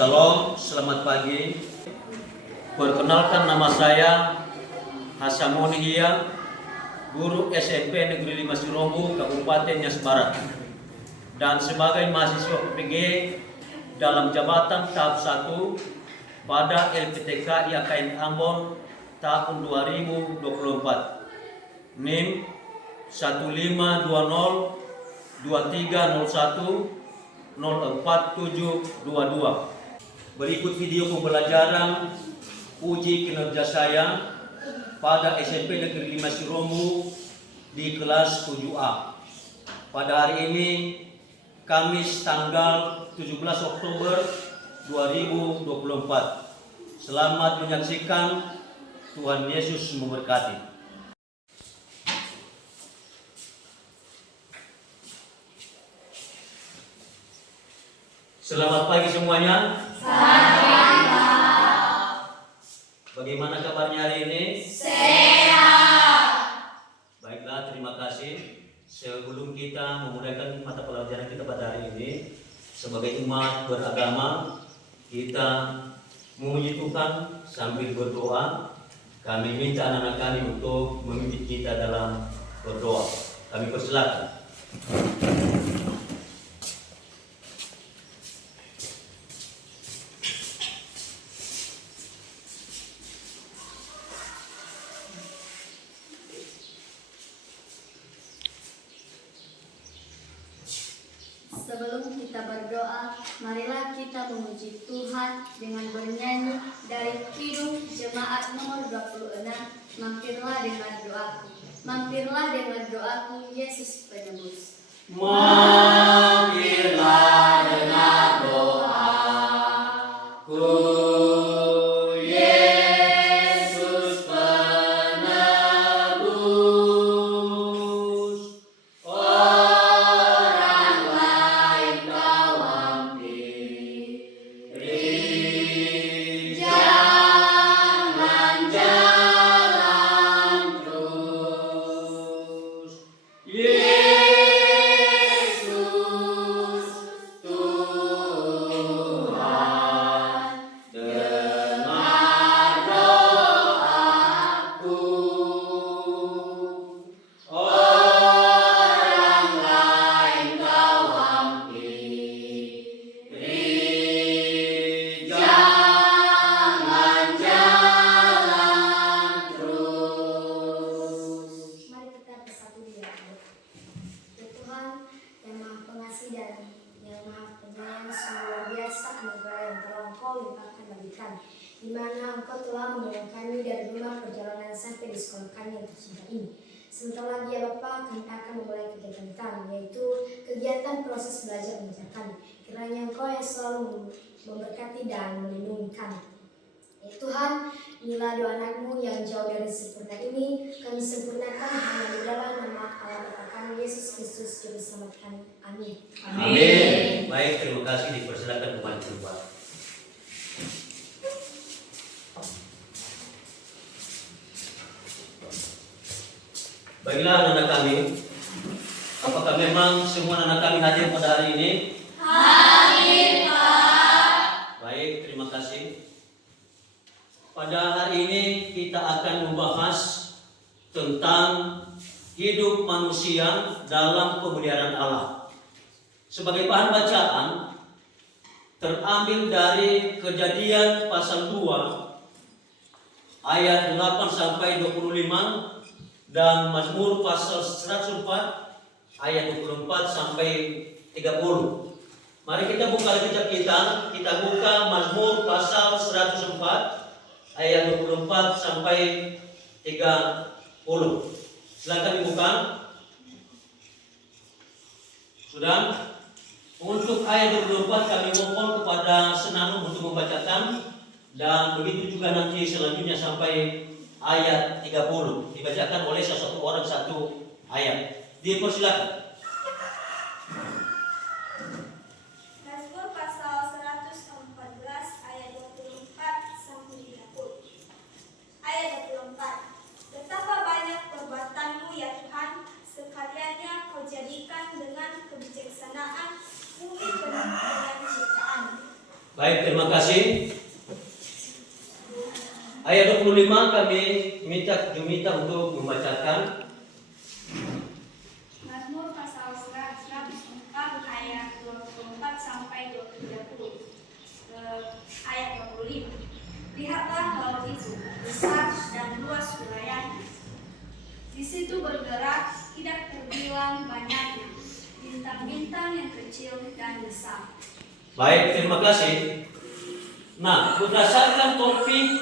Shalom, selamat pagi. Perkenalkan, nama saya Hasamoni Hia, guru SMP Negeri 5 Sirombo, Kabupaten Nias Barat, dan sebagai mahasiswa PPG dalam jabatan tahap 1 pada LPTK IAKN Ambon tahun 2024. NIM 152023010472. Berikut video pembelajaran uji kinerja saya pada SMP Negeri 5 Sirombo di kelas 7A. Pada hari ini Kamis tanggal 17 Oktober 2024. Selamat menyaksikan. Tuhan Yesus memberkati. Selamat pagi semuanya. Bagaimana kabarnya hari ini? Sehat. Baiklah, terima kasih. Sebelum kita memulaikan mata pelajaran kita pada hari ini, sebagai umat beragama, kita memuji Tuhan sambil berdoa. Kami minta anak-anak kami untuk memimpin kita dalam berdoa. Kami persilakan. Sebelum kita berdoa, marilah kita memuji Tuhan dengan bernyanyi dari Kidung Jemaat nomor 26, Mampirlah dengan doaku. Mampirlah dengan doaku, Yesus penebus. Mampirlah dengan doaku. Di mana Engkau telah menolong kami dari rumah perjalanan sampai di sekolah kami yang tercinta ini. Sebentar lagi ya Bapa, kami akan memulai kegiatan kami, yaitu kegiatan proses belajar mengajar kami. Kiranya Engkau yang selalu memberkati dan melindungi kami. Ya Tuhan, inilah doa anak-Mu yang jauh dari sempurna ini, kami sempurnakan hanya di dalam nama Allah Bapa kami, Yesus Kristus, Juru Selamat kami. Amin. Amin. Baik, terima kasih. Dipersilakan kembali keluar. Baiklah anak-anak kami, apakah memang semua anak kami hadir pada hari ini? Hadir, Pak. Baik, terima kasih. Pada hari ini kita akan membahas tentang hidup manusia dalam pemeliharaan Allah. Sebagai bahan bacaan terambil dari Kejadian pasal 2 ayat 8 sampai 25 dan Mazmur pasal 104 ayat 24 sampai 30. Mari kita buka Alkitab kita buka Mazmur pasal 104 ayat 24 sampai 30. Silakan dibuka. Sudah? Untuk ayat 24 kami mohon kepada Senanung untuk membacakan, dan begitu juga nanti selanjutnya sampai ayat 30 dibacakan oleh satu orang satu ayat. Dipersilakan. Mazmur pasal 114 ayat 24 sampai 30. Ayat 24. Betapa banyak perbuatan-Mu ya Tuhan, sekaliannya Kau jadikan dengan kebijaksanaan bumi penuh dengan ciptaan. Baik, terima kasih. Ayat 25 kami diminta untuk membacakan. Mazmur pasal 104 ayat 24 sampai 30. Ayat 25. Lihatlah laut itu, besar dan luas wilayahnya. Di situ bergerak, tidak terbilang banyaknya, bintang-bintang yang kecil dan besar. Baik, terima kasih. Nah, berdasarkan topik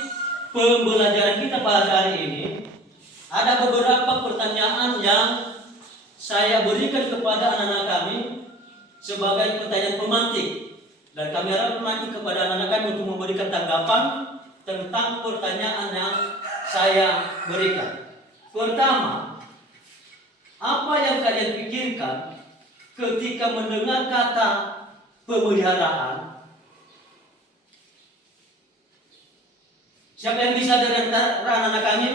pembelajaran kita pada hari ini, ada beberapa pertanyaan yang saya berikan kepada anak-anak kami sebagai pertanyaan pemantik. Dan kami harap nanti kepada anak-anak kami untuk memberikan tanggapan tentang pertanyaan yang saya berikan. Pertama, apa yang kalian pikirkan ketika mendengar kata pemeliharaan? Siapa yang bisa dari antara anak-anak kami?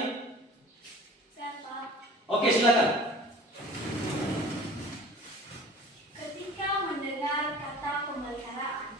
Siapa? Oke, silakan. Ketika mendengar kata pemeliharaan,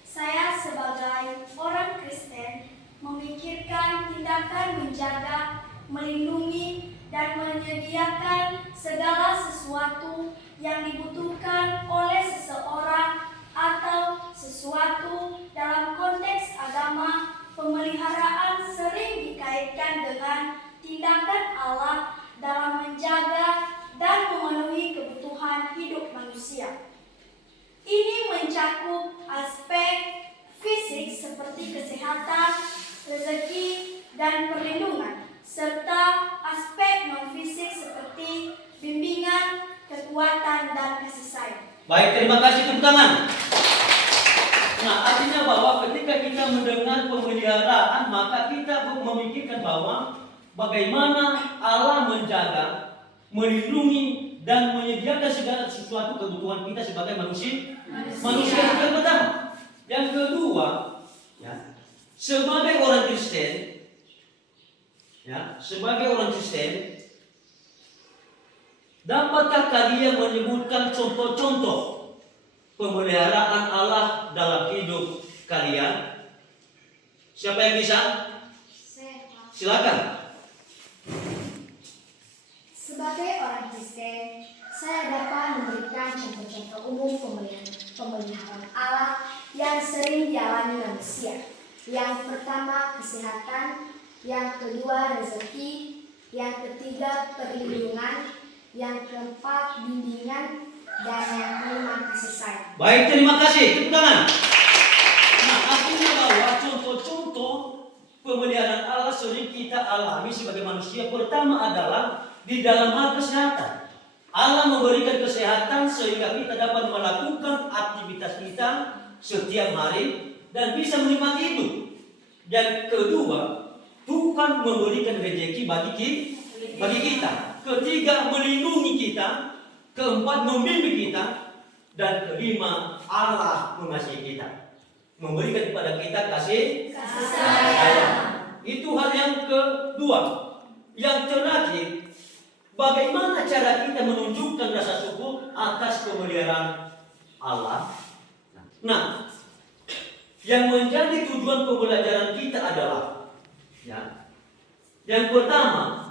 saya sebagai orang Kristen memikirkan tindakan menjaga, melindungi, dan menyediakan segala sesuatu yang dibutuhkan oleh seseorang atau sesuatu. Dalam konteks agama, pemeliharaan sering dikaitkan dengan tindakan Allah dalam menjaga dan memenuhi kebutuhan hidup manusia. Ini mencakup aspek fisik seperti kesehatan, rezeki, dan perlindungan, serta aspek non-fisik seperti bimbingan, kekuatan, dan kasih sayang. Baik, terima kasih, tepuk tangan. Nah, artinya bahwa ketika kita mendengar pemeliharaan, maka kita memikirkan bahwa bagaimana Allah menjaga, melindungi, dan menyediakan segala sesuatu kebutuhan kita sebagai manusia. Manusia itu yang pertama. Yang kedua, ya, sebagai orang Kristen, dapatkah kalian menyebutkan contoh-contoh pemeliharaan Allah dalam hidup kalian? Siapa yang bisa? Silakan. Sebagai orang Kristen, saya dapat memberikan contoh-contoh umum pemeliharaan Allah yang sering dialami manusia. Yang pertama, kesehatan. Yang kedua, rezeki. Yang ketiga, perlindungan. Yang keempat, bimbingan. Dan yang kelima, kasih sayang. Baik, terima kasih. Tepuk tangan. Nah, artinya bahwa contoh-contoh pemeliharaan Allah sering kita alami sebagai manusia. Pertama adalah di dalam hal kesehatan. Allah memberikan kesehatan sehingga kita dapat melakukan aktivitas kita setiap hari dan bisa menikmati itu. Yang kedua, Tuhan memberikan rezeki bagi kita. Ketiga, melindungi kita. Keempat, membimbing kita. Dan kelima, Allah mengasihi kita, memberikan kepada kita kasih sayang. Itu hal yang kedua. Yang terakhir, bagaimana cara kita menunjukkan rasa syukur atas pemeliharaan Allah? Nah, yang menjadi tujuan pembelajaran kita adalah, ya, yang pertama,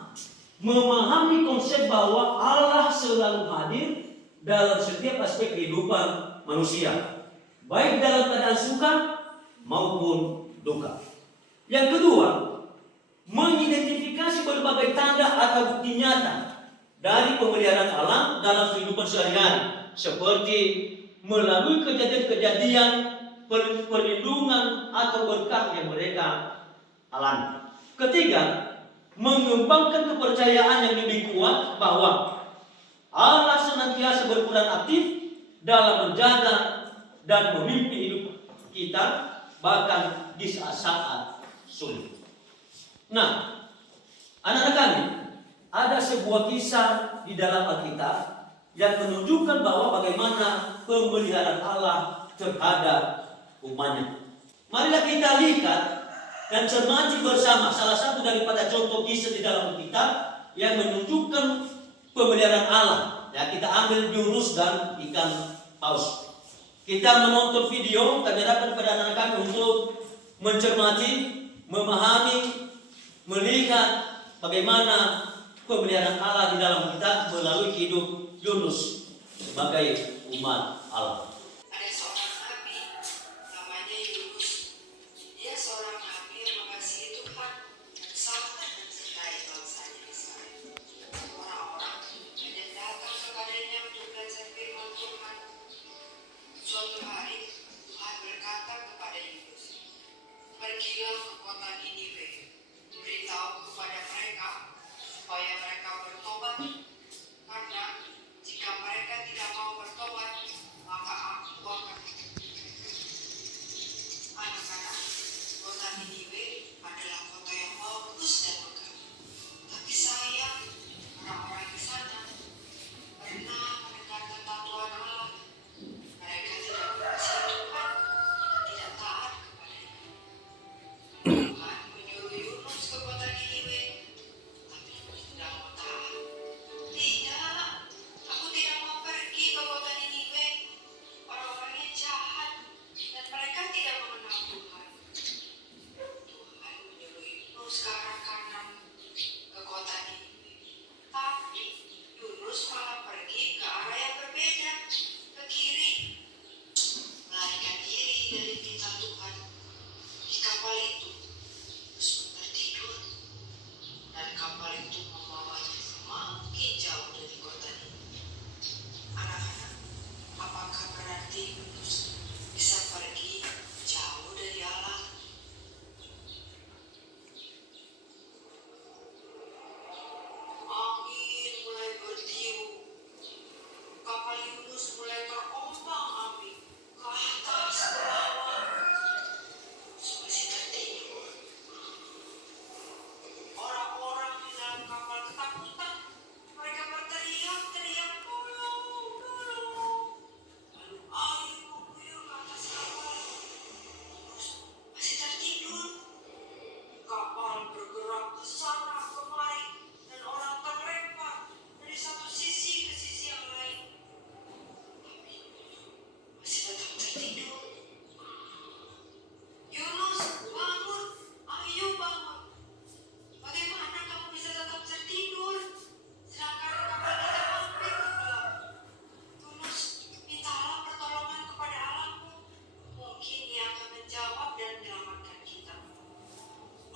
memahami konsep bahwa Allah selalu hadir dalam setiap aspek kehidupan manusia, baik dalam keadaan suka maupun duka. Yang kedua, mengidentifikasi berbagai tanda atau bukti nyata dari pemeliharaan Allah dalam kehidupan sehari-hari, seperti melalui kejadian-kejadian, perlindungan atau berkah yang mereka alami. Ketiga, mengembangkan kepercayaan yang lebih kuat bahwa Allah senantiasa berperan aktif dalam menjaga dan memimpin hidup kita bahkan di saat-saat sulit. Nah, anak-anak kami, ada sebuah kisah di dalam Alkitab yang menunjukkan bahwa bagaimana pemeliharaan Allah terhadap umatnya. Marilah kita lihat dan cermati bersama salah satu daripada contoh kisah di dalam Alkitab yang menunjukkan pemeliharaan Allah. Ya, kita ambil jurus dan ikan paus. kita menonton video, kami harapkan kepada anak kami untuk mencermati, memahami, melihat bagaimana pemeliharaan Allah di dalam kita melalui hidup Yunus sebagai umat Allah. Ada seorang nabi namanya Yunus. Dia seorang nabi yang mengasihi Tuhan dan sangat mencintai bangsanya Israel. Orang-orang banyak datang kepadanya untuk belajar firman Tuhan. Suatu hari Tuhan berkata kepada Yunus, "Pergilah ke kota Niniwe, beritahu kepada mereka supaya mereka bertobat. Karena jika mereka tidak mau bertobat, maka aku akan." Anak-anak, kota Niniwe adalah kota yang bagus dan megah. Tapi sayang, orang-orang di sana pernah mendengar tentang Tuhan Allah. Mereka tidak mengasihi Tuhan dan tidak taat kepadanya. Tuhan menyuruh Yunus ke kota Niniwe, tapi Yunus tidak mau taat. "Tidak, aku tidak mau pergi ke kota Niniwe. Orang-orangnya jahat dan mereka tidak mengenal Tuhan." Tuhan menyuruh Yunus ke arah kanan ke kota Niniwe. Tapi Yunus malah pergi ke arah yang berbeda, ke kiri. Melarikan diri dari perintah Tuhan. Di kapal itu, Yunus pun tertidur. Dan kapal itu membawanya semakin jauh dari kota ini. Anak-anak, apakah berarti Yunus bisa pergi jauh dari Allah? Angin mulai bertiup. Kapal Yunus mulai terombang-ambing ke atas ke bawah. Yunus masih tertidur. Orang-orang di dalam kapal ketakutan. Mereka berteriak-teriak, "Tolong, tolong!" Lalu air mengguyur ke atas kapal. Yunus masih tertidur. Kapal bergerak ke sana kemari dan orang terlempar dari satu sisi ke sisi yang lain. Tapi Yunus masih tetap tertidur. "Yunus, bangun! Ayo bangun! Bagaimana kamu bisa tetap tertidur? Sedangkan kapal kita hampir tenggelam." "Yunus, mintalah pertolongan kepada Allahmu. Mungkin Ia akan menjawab dan menyelamatkan kita."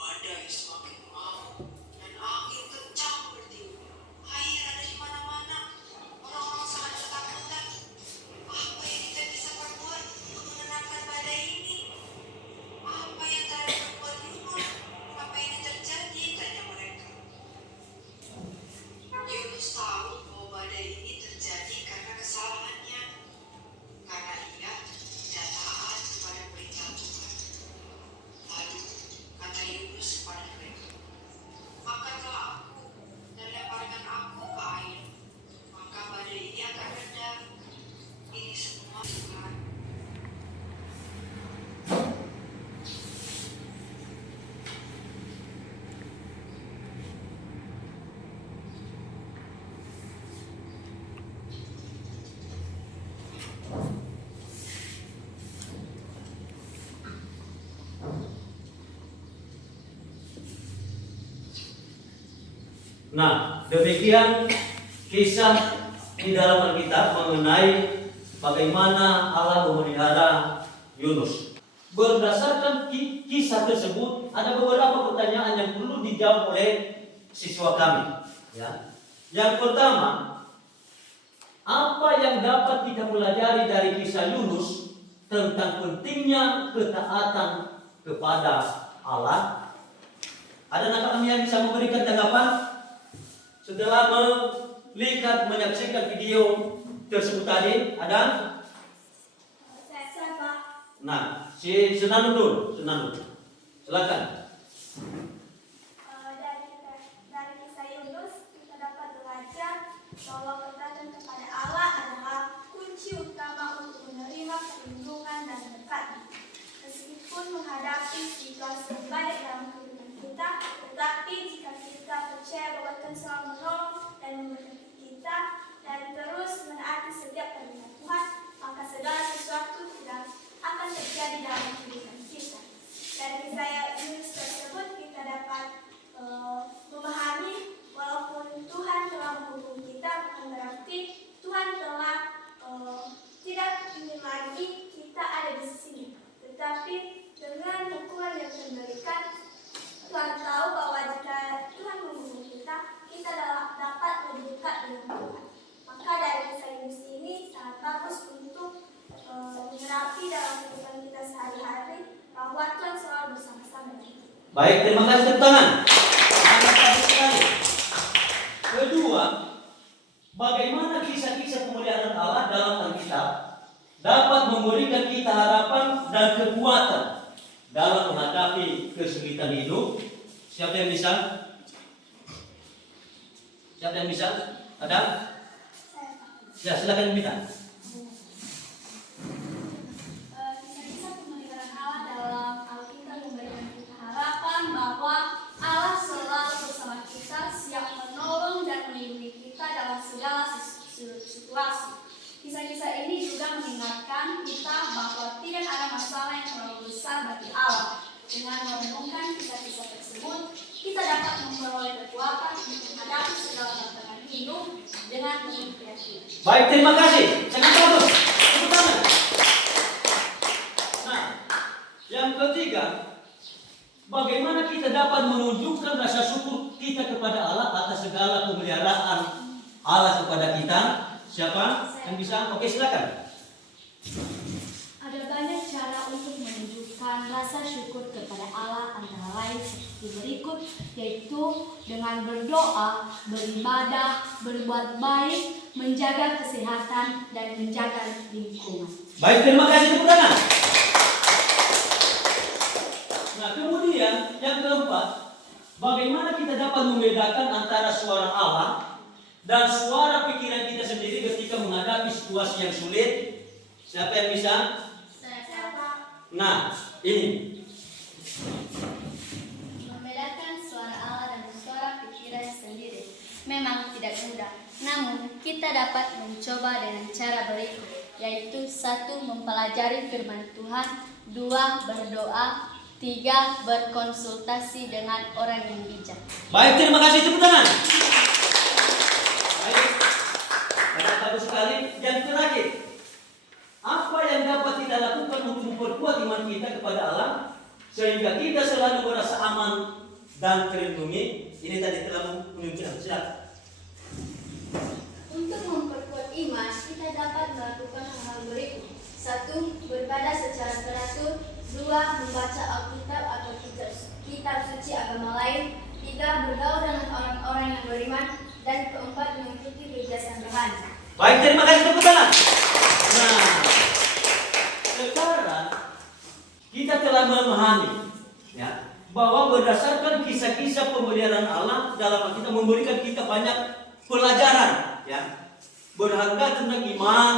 Badai semakin mengamuk dan angin kencang bertiup. Air ada di mana-mana. Orang-orang sangat ketakutan. Apa yang kita bisa perbuat untuk menenangkan badai ini? Apa yang telah diperbuat Yunus? Apa ini terjadi? Tanya mereka. Yunus tahu bahwa badai ini terjadi karena kesalahannya. Karena ia tidak taat kepada perintah Tuhan. Lalu kata Yunus kepada mereka, "Angkatlah aku dan lemparkan aku ke air, maka badai ini akan reda. Ini semua Tuhan." Nah, demikian kisah di dalam Alkitab mengenai bagaimana Allah memelihara Yunus. Berdasarkan kisah tersebut, ada beberapa pertanyaan yang perlu dijawab oleh siswa kami. Ya. Yang pertama, apa yang dapat kita pelajari dari kisah Yunus tentang pentingnya ketaatan kepada Allah? Ada anak kami yang bisa memberikan tanggapan setelah melihat, menyaksikan video tersebut tadi? Ada? Saya, Pak. Nah, si Senanu dulu, silakan. Dari kisah Yunus kita dapat belajar bahwa ketaatan kepada Allah adalah kunci utama untuk menerima perlindungan dan berkat. Meskipun menghadapi situasi baik dalam kehidupan kita, tetapi jika kita percaya bahwa Tuhan selalu menolong dan memberkati kita dan terus menaati setiap perintah Tuhan, maka segala sesuatu akan terjadi dalam kehidupan kita. Dari kisah Yunus tersebut kita dapat memahami walaupun Tuhan telah menghukum kita, bukan berarti Tuhan telah tidak ingin lagi kita ada di sini. Tetapi dengan hukuman yang diberikan, Tuhan tahu bahwa jika Tuhan menghukum kita, kita dapat lebih dekat dengan Tuhan. Maka dari kisah Yunus ini sangat bagus untuk menyerapi dalam kehidupan kita sehari-hari bahwa Tuhan selalu bersama-sama dengan kita. Baik, terima kasih, tepuk tangan. Sangat bagus sekali. Kedua, bagaimana kisah-kisah pemeliharaan Allah dalam Alkitab dapat memberikan kita harapan dan kekuatan dalam menghadapi kesulitan hidup. Siapa yang bisa? Siapa yang bisa? Ada? Ya, silakan minta. Kisah-kisah pemeliharaan Allah dalam Alkitab memberikan kita harapan bahwa Allah selalu bersama kita, siap menolong dan melindungi kita dalam segala situasi. Kisah-kisah ini juga mengingatkan kita bahwa tidak ada masalah yang terlalu besar bagi Allah. Dengan merenungkan kisah-kisah tersebut, kita dapat memperoleh kekuatan untuk menghadapi segala tantangan hidup dengan penuh keyakinan. Baik, terima kasih. Sangat bagus. Tepuk tangan. Nah, yang ketiga, bagaimana kita dapat menunjukkan rasa syukur kita kepada Allah atas segala pemeliharaan Allah kepada kita. Siapa yang bisa? Oke, silakan. Ada banyak cara untuk menunjukkan rasa syukur kepada Allah, antara lain seperti berikut, yaitu dengan berdoa, beribadah, berbuat baik, menjaga kesehatan, dan menjaga lingkungan. Baik, terima kasih, tepuk tangan. Nah, kemudian yang keempat, bagaimana kita dapat membedakan antara suara Allah dan suara pikiran kita sendiri ketika menghadapi situasi yang sulit? Siapa yang bisa? Nah, ini. Membedakan suara Allah dan suara pikiran sendiri memang tidak mudah. Namun, kita dapat mencoba dengan cara berikut, yaitu 1. Mempelajari firman Tuhan, 2. Berdoa, 3. Berkonsultasi dengan orang yang bijak. Baik, terima kasih, tepuk tangan. Baik, sangat bagus sekali. Yang terakhir, apa yang dapat kita lakukan untuk memperkuat iman kita kepada Allah sehingga kita selalu merasa aman dan terlindungi? Ini tadi telah menunjukkan. Silakan. Untuk memperkuat iman, kita dapat melakukan hal-hal berikut. 1. Beribadah secara teratur. 2. Membaca Alkitab atau kitab suci agama lain. 3. Bergaul dengan orang-orang yang beriman. Dan 4. Mengikuti kegiatan rohani. Baik, terima kasih, tepuk tangan. Nah, sekarang kita telah memahami ya, bahwa berdasarkan kisah-kisah pemeliharaan Allah dalam Alkitab memberikan kita banyak pelajaran ya, berharga tentang iman,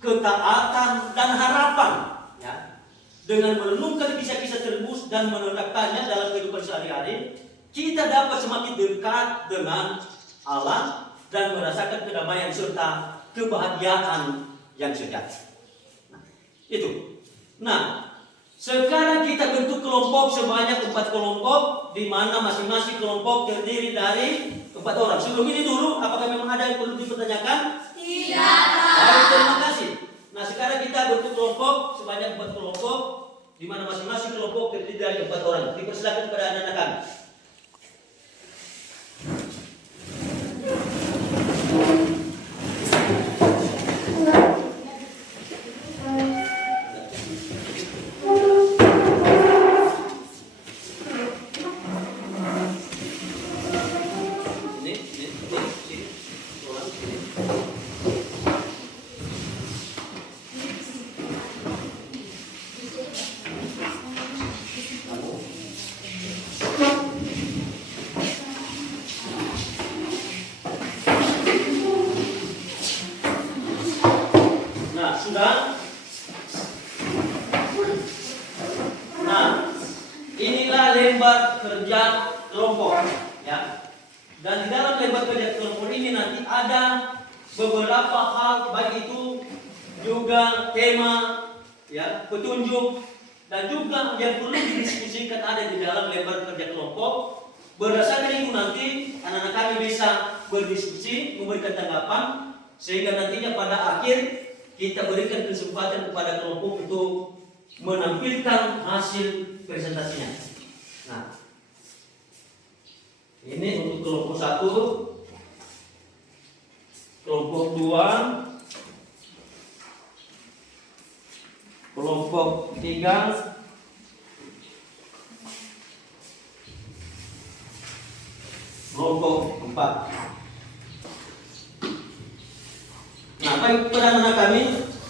ketaatan, dan harapan ya. Dengan merenungkan kisah-kisah tersebut dan menerapkannya dalam kehidupan sehari-hari, kita dapat semakin dekat dengan Allah dan merasakan kedamaian serta kebahagiaan yang sejati. Nah, itu. Nah, sekarang kita bentuk kelompok sebanyak 4 kelompok, di mana masing-masing kelompok terdiri dari 4 orang. Sebelum ini dulu, apakah memang ada yang perlu dipertanyakan? Tidak. Baik, terima kasih. Nah, sekarang kita bentuk kelompok sebanyak 4 kelompok, di mana masing-masing kelompok terdiri dari 4 orang. Dipersilakan kepada anak-anak kami. Nah, sudah. Nah, inilah lembar kerja kelompok, ya. Dan di dalam lembar kerja kelompok ini nanti ada beberapa hal, baik itu juga tema ya, petunjuk, dan juga yang perlu didiskusikan ada di dalam lembar kerja kelompok. Berdasarkan itu nanti anak-anak kami bisa berdiskusi, memberikan tanggapan, sehingga nantinya pada akhir kita berikan kesempatan kepada kelompok untuk menampilkan hasil presentasinya. Nah, ini untuk kelompok 1, kelompok 2, kelompok 3, kelompok 4. Nah, baik kepada anak kami,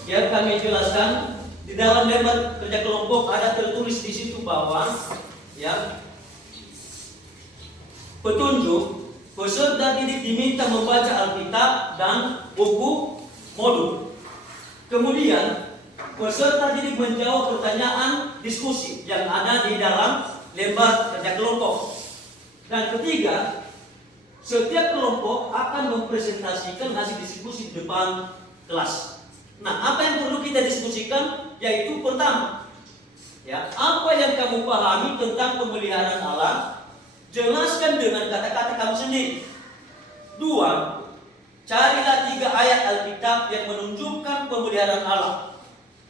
ya kami jelaskan di dalam lembar kerja kelompok ada tertulis di situ bahwa ya petunjuk peserta didik diminta membaca Alkitab dan buku modul. Kemudian peserta didik menjawab pertanyaan diskusi yang ada di dalam lembar kerja kelompok. Dan ketiga, setiap kelompok akan mempresentasikan hasil diskusi di depan kelas. Nah, apa yang perlu kita diskusikan? Yaitu pertama, ya, apa yang kamu pahami tentang pemeliharaan Allah? Jelaskan dengan kata-kata kamu sendiri. 2, carilah 3 ayat Alkitab yang menunjukkan pemeliharaan Allah.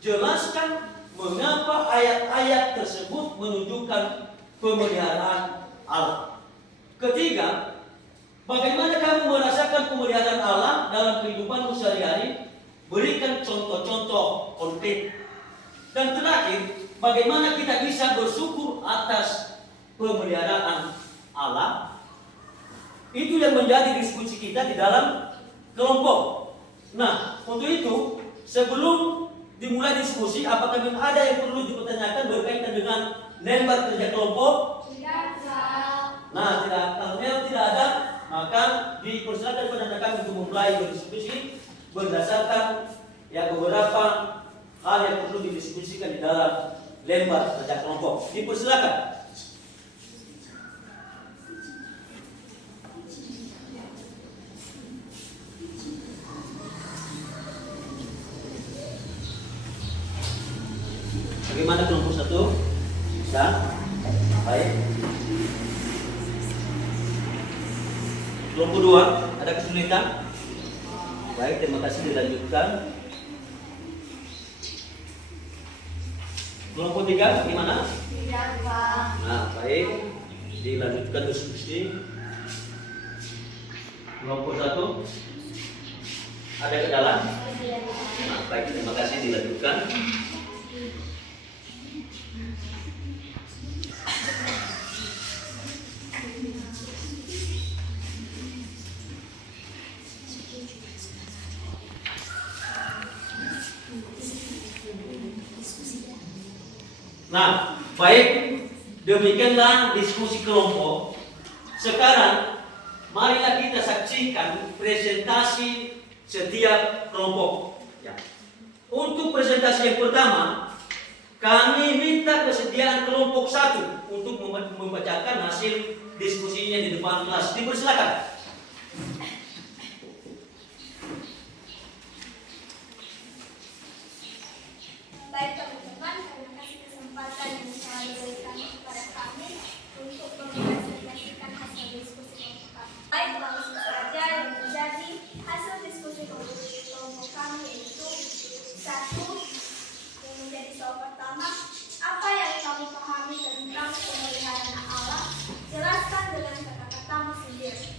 Jelaskan mengapa ayat-ayat tersebut menunjukkan pemeliharaan Allah. Ketiga, bagaimana kamu merasakan pemeliharaan Allah dalam kehidupanmu sehari-hari? Berikan contoh-contoh konkret. Dan terakhir, bagaimana kita bisa bersyukur atas pemeliharaan Allah? Itu yang menjadi diskusi kita di dalam kelompok. Nah, untuk itu, sebelum dimulai diskusi, apakah ada yang perlu dipertanyakan berkaitan dengan lembar kerja kelompok? Tidak. Nah, kalau tidak ada, maka dipersilakan kepada kami untuk memulai berdiskusi berdasarkan ya beberapa hal yang perlu didiskusikan di dalam lembar kerja kelompok. Dipersilakan. Bagaimana kelompok 1? Bisa? Baik. Kelompok 2, ada kesulitan? Baik, terima kasih, dilanjutkan. Kelompok 3, gimana? Tidak, Pak. Nah, baik, dilanjutkan diskusi. Kelompok 1, ada kendala? Nah, baik, terima kasih, dilanjutkan. Nah, baik, demikianlah diskusi kelompok. Sekarang, marilah kita saksikan presentasi setiap kelompok. Ya. Untuk presentasi yang pertama, kami minta kesediaan kelompok 1 untuk membacakan hasil diskusinya di depan kelas. Dipersilakan. Baik teman-teman, terima kasih kesempatan yang telah diberikan kepada kami untuk mempresentasikan hasil diskusi kelompok kami. Baik, langsung saja yang menjadi hasil diskusi kelompok kami yaitu 1, yang menjadi soal pertama, apa yang kamu pahami tentang pemeliharaan Allah? Jelaskan dengan kata-katamu sendiri.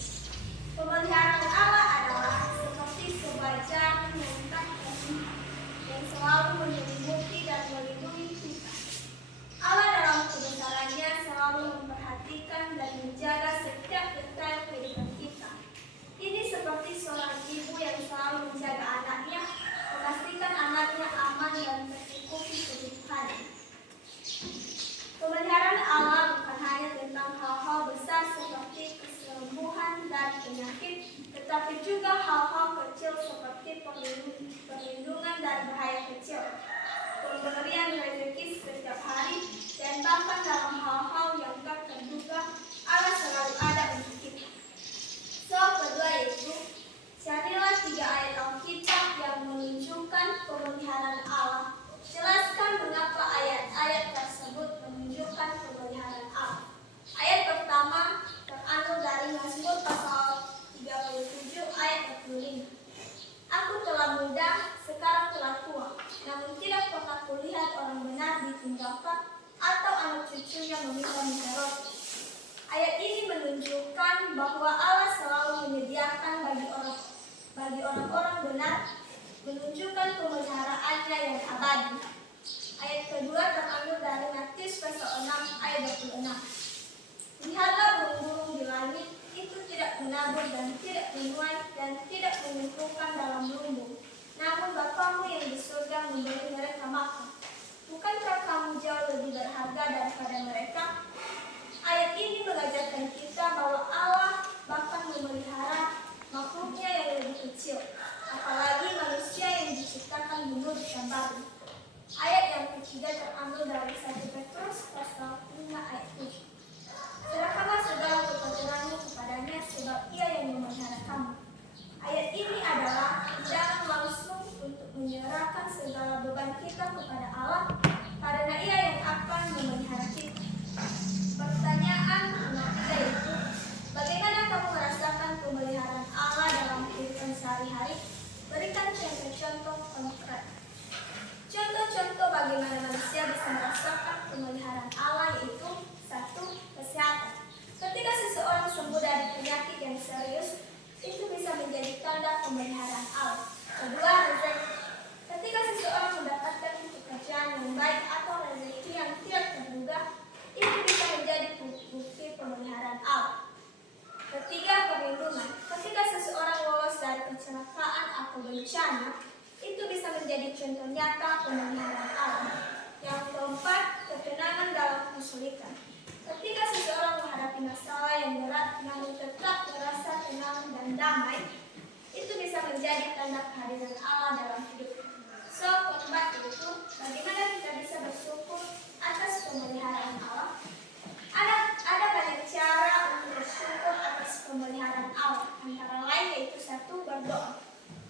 Pemeliharaan Allah adalah seperti sebaja mentah yang selalu menyelimuti dan melindungi kita. Allah dalam kebesarannya selalu memperhatikan dan menjaga setiap detail kehidupan kita. Ini seperti seorang ibu yang selalu menjaga anaknya, memastikan anaknya aman dan tercukupi kebutuhannya. Pemeliharaan Allah bukan hanya tentang hal-hal besar seperti kesembuhan dan penyakit, tetapi juga hal-hal kecil seperti perlindungan dan bahaya kecil, pemberian rezeki setiap hari, dan bahkan dalam hal-hal yang tak terduga, Allah selalu ada untuk kita. Soal kedua yaitu, carilah 3 ayat Alkitab yang menunjukkan pemeliharaan Allah. Jelaskan meminta roti. Ayat ini menunjukkan bahwa Allah selalu menyediakan bagi orang-orang benar, menunjukkan pemeliharaannya yang abadi. Ayat kedua terambil dari Matius pasal 6 ayat 26. Lihatlah burung-burung di langit, itu tidak menabur dan tidak menuai dan tidak mengumpulkan dalam lumbung. Namun Bapamu yang di surga memberi mereka makan. Bukankah kamu jauh lebih berharga daripada mereka? Ayat ini mengajarkan kita bahwa Allah bahkan memelihara makhluknya yang lebih kecil, apalagi manusia yang diciptakan menurut gambarnya. Ayat yang ketiga terambil dari 1 Petrus pasal 5 ayat 7. Serahkanlah segala keperluanmu kepadanya sebab ia yang memelihara kamu. Ayat ini adalah undangan langsung untuk menyerahkan segala beban kita kepada Allah, karena ia yang akan memelihara kita. Pertanyaan ketiga itu, bagaimana kamu merasakan pemeliharaan Allah dalam kehidupan sehari-hari? Berikan contoh-contoh konkret. Contoh-contoh bagaimana manusia bisa merasakan pemeliharaan Allah yaitu: 1. Kesehatan. Ketika seseorang sembuh dari penyakit yang serius, itu bisa menjadi tanda pemeliharaan Allah. 2. Rezeki. Ketika seseorang mendapatkan pekerjaan yang baik atau rezeki yang tidak terduga, itu bisa menjadi bukti pemeliharaan Allah. 3. Perlindungan. Ketika seseorang lolos dari kecelakaan atau bencana, itu bisa menjadi contoh nyata pemeliharaan Allah. Yang 4. Ketenangan dalam kesulitan. Ketika seseorang menghadapi masalah yang berat namun tetap merasa tenang dan damai, itu bisa menjadi tanda kehadiran Allah dalam hidup. So, keempat itu, bagaimana kita bisa bersyukur atas pemeliharaan Allah? Ada banyak cara untuk bersyukur atas pemeliharaan Allah. Antara lain yaitu: 1. Berdoa.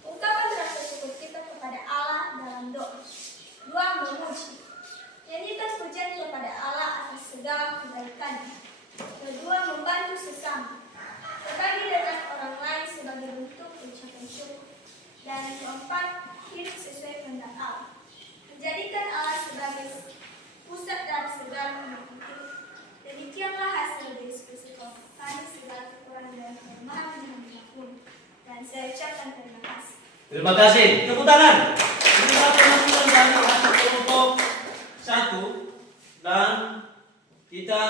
Ungkapan rasa syukur kita kepada Allah dalam doa. 2. Memuji. Nyanyikan pujian kepada Allah atas segala kebaikannya. 2. Membantu sesama. Berbagi dengan orang lain sebagai bentuk ucapan syukur. Dan 4. Hidup sesuai kehendak Allah. Menjadikan Allah sebagai pusat dari segala kehidupan kita. Demikianlah hasil diskusi kami, segala kekurangan dan kelemahan yang dilakukan. Dan saya ucapkan terima kasih. Terima kasih. Tepuk tangan. Terima kasih dari hasil kelompok 1 dan kita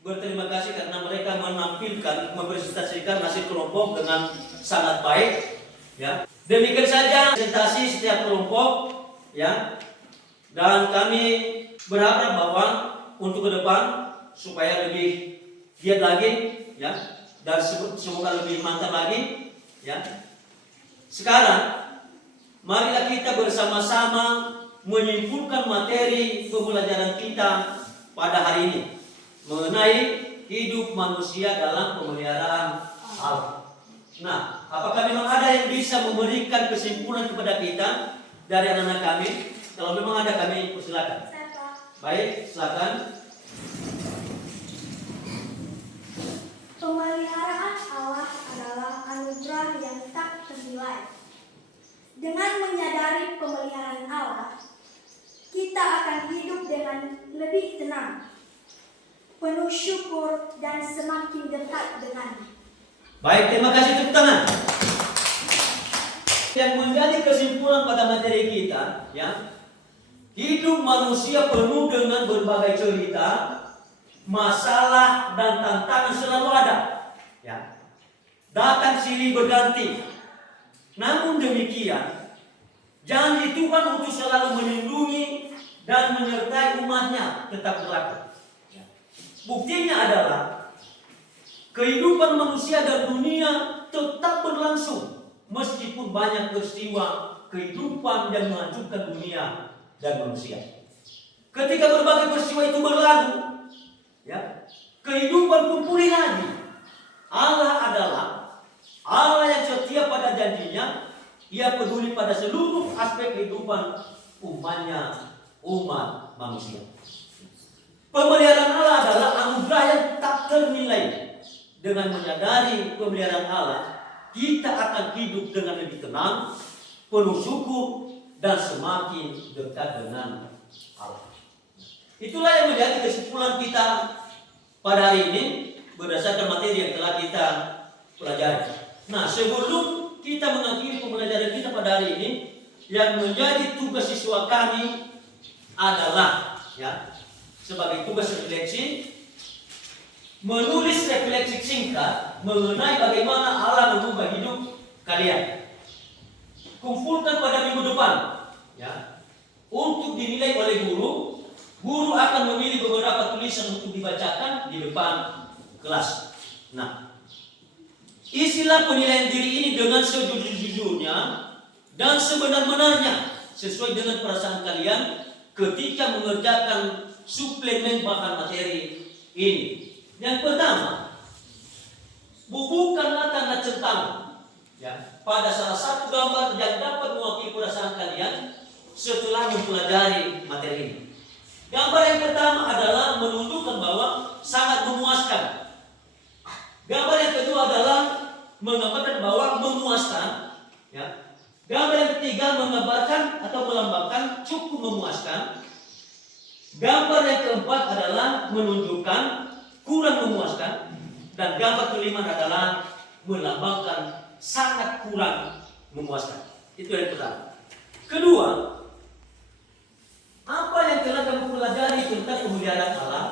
berterima kasih karena mereka menampilkan, mempresentasikan hasil kelompok dengan sangat baik. Ya. Demikian saja presentasi setiap kelompok. Ya. Dan kami berharap bahwa untuk ke depan supaya lebih giat lagi, ya, dan semoga lebih mantap lagi, ya. Sekarang marilah kita bersama-sama menyimpulkan materi pembelajaran kita pada hari ini mengenai hidup manusia dalam pemeliharaan Allah. Nah, apakah memang ada yang bisa memberikan kesimpulan kepada kita dari anak-anak kami? Kalau memang ada, kami persilakan. Baik, silakan. Pemeliharaan Allah adalah anugerah yang tak ternilai. Dengan menyadari pemeliharaan Allah, kita akan hidup dengan lebih tenang, penuh syukur, dan semakin dekat dengannya. Baik, terima kasih, tepuk tangan. Yang menjadi kesimpulan pada materi kita, ya, hidup manusia penuh dengan berbagai cerita, masalah dan tantangan selalu ada, ya. Datang silih berganti. Namun demikian, janji Tuhan untuk selalu melindungi dan menyertai umatnya tetap berlaku. Ya. Buktinya adalah kehidupan manusia dan dunia tetap berlangsung meskipun banyak peristiwa kehidupan yang menghancurkan dunia dan manusia. Ketika berbagai peristiwa itu berlalu, ya, kehidupan pun pulih lagi. Allah adalah Allah yang setia pada janjinya. Ia peduli pada seluruh aspek kehidupan umatnya, umat manusia. Pemeliharaan Allah adalah anugerah yang tak ternilai. Dengan menyadari pemeliharaan Allah, kita akan hidup dengan lebih tenang, penuh syukur, dan semakin dekat dengan Allah. Itulah yang menjadi kesimpulan kita pada hari ini berdasarkan materi yang telah kita pelajari. Nah, sebelum kita mengakhiri pembelajaran kita pada hari ini, yang menjadi tugas siswa kami adalah sebagai tugas refleksi, menulis refleksi singkat mengenai bagaimana Allah mengubah hidup kalian. Kumpulkan pada minggu depan untuk dinilai oleh guru. Guru akan memilih beberapa tulisan untuk dibacakan di depan kelas. Nah, isilah penilaian diri ini dengan sejujur-jujurnya dan sebenar-benarnya sesuai dengan perasaan kalian ketika mengerjakan suplemen bahan materi ini. Yang pertama, bubuhkanlah tanda centang pada salah satu gambar yang dapat mewakili perasaan kalian setelah mempelajari materi ini. Gambar yang pertama adalah menunjukkan bahwa sangat memuaskan. Gambar yang kedua adalah menggambarkan bahwa memuaskan. Gambar yang ketiga menggambarkan atau melambangkan cukup memuaskan. Gambar yang keempat adalah menunjukkan kurang memuaskan. Dan gambar kelima adalah melambangkan sangat kurang memuaskan. Itu yang pertama. Kedua, apa yang telah kamu pelajari tentang pemeliharaan Allah?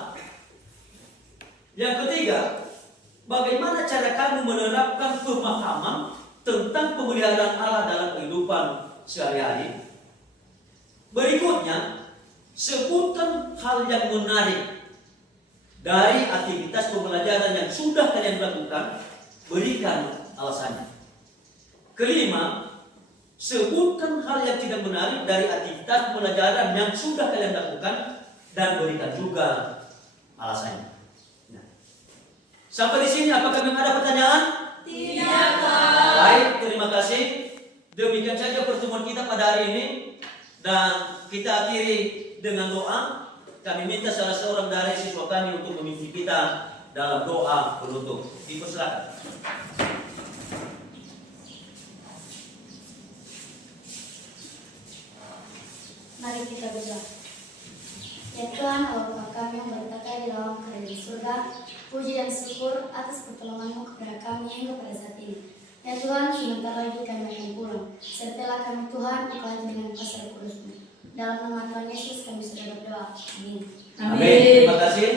Yang ketiga, bagaimana cara kamu menerapkan pemahaman tentang pemeliharaan Allah dalam kehidupan sehari-hari? Berikutnya, sebutkan hal yang menarik dari aktivitas pembelajaran yang sudah kalian lakukan, berikan alasannya. Kelima, sebutkan hal yang tidak menarik dari aktivitas pembelajaran yang sudah kalian lakukan dan berikan juga alasannya. Nah, sampai di sini apakah memang ada pertanyaan? Tidak, Pak. Baik, terima kasih. Demikian saja pertemuan kita pada hari ini dan kita akhiri dengan doa. Kami minta salah seorang dari siswa kami untuk memimpin kita dalam doa penutup. Dipersilakan. Mari kita berdoa. Ya Tuhan, Allah Bapa kami yang berkata di dalam kerajaan surga, puji dan syukur atas pertolongan-Mu kepada kami hingga pada saat ini. Ya Tuhan, sebentar lagi kami akan pulang. Sertalah kami Tuhan, Engkau dengan kuasa kudus-Mu. Dalam nama Tuhan Yesus kami sudah berdoa. Amin. Amin. Terima kasih.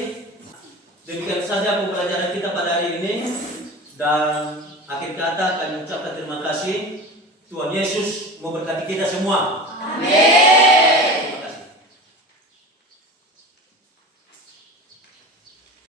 Demikian saja pembelajaran kita pada hari ini. Dan akhir kata kami ucapkan terima kasih. Tuhan Yesus memberkati kita semua. Amin.